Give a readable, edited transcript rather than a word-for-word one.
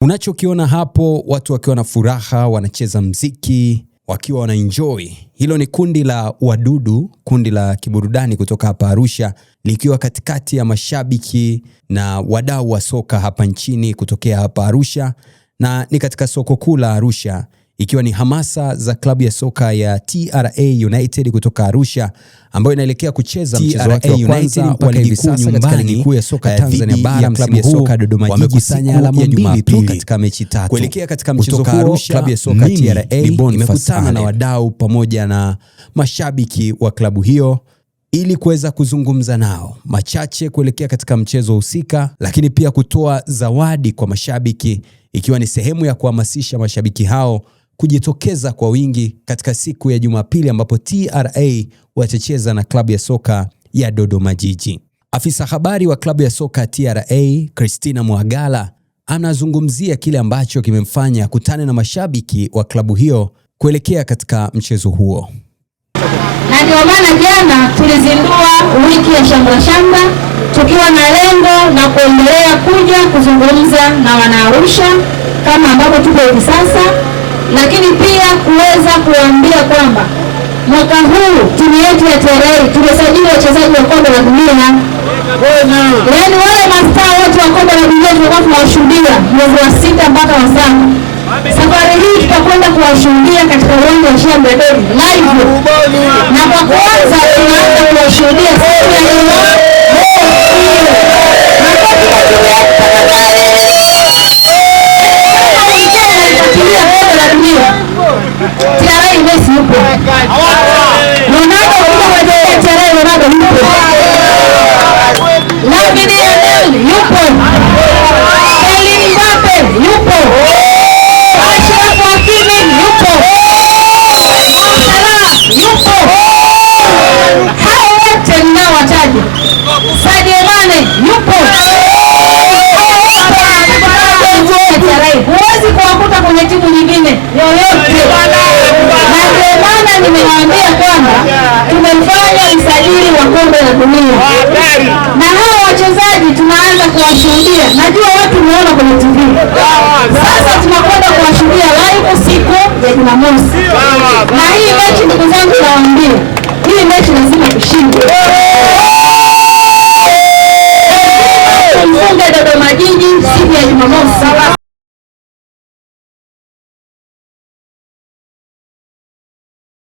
Unachokiona hapo, watu wakiwa na furaha, wanacheza mziki, wakiwa wana enjoy. Hilo ni kundi la Wadudu, kundi la kiburudani kutoka hapa Arusha, likiwa katikati ya mashabiki na wadau wa soka hapa nchini kutokea hapa Arusha, na ni katika soko kuu la Arusha, ikiwa ni hamasa za klabu ya soka ya TRA United kutoka Arusha, ambayo inaelekea kucheza mchezo wake wa kwanza wa ligi kuu katika ligi kuu ya soka Tanzania bara. Klabu ya soka Dodoma Jiji wamekusanya alama 2 tu katika mechi 3. Kuelekea katika mchezo huo, klabu ya soka TRA imekutana na wadau pamoja na mashabiki wa klabu hiyo ili kuweza kuzungumza nao machache kuelekea katika mchezo husika, lakini pia kutoa zawadi kwa mashabiki, ikiwa ni sehemu ya kuhamasisha mashabiki hao kujitokeza kwa wingi katika siku ya Jumapili ambapo TRA watacheza na klabu ya soka ya Dodoma Jiji. Afisa habari wa klabu ya soka TRA, Christina Mwagala, anazungumzia kile ambacho kimemfanya kutane na mashabiki wa klabu hiyo kuelekea katika mchezo huo. Na ndio maana jana tulizindua wiki ya shamba tukiwa na lengo na kuendelea kuja kuzungumza na Wanaarusha kama ambapo tupo hivi sasa, lakini pia kuweza kuambia kwamba mwaka huu timu yetu ya TRA tumesajili wachezaji wa kombe la dunia. Yaani wale mastaa wote wa kombe la dunia tulikuwa tunawashuhudia mwezi wa 6 mpaka wa 7. Safari hii tutakwenda kuwashuhudia katika uwanja wa Sheikh Amri Abeid live. Na kwa kwanza tunaanza kuwashuhudia siku ya Ijumaa. TRA Messi yupo. Ronaldo kuja kwa TRA, Ronaldo yupo. Lamine Yamal yupo. Kylian Mbappe yupo. Ashraf Hakimi yupo. Salah yupo. Hao wote ninawataja. Sadio Mane yupo. Huwezi kuwakuta kwenye timu nyingine yoyote. Na ndio maana nimewaambia kwamba tumefanya usajili wa kombe la dunia. Na hao wachezaji tunaanza kuwashuhudia. Najua watu umeona kwenye TV. Sasa tunakwenda kuwashuhudia live siku ya Jumamosi.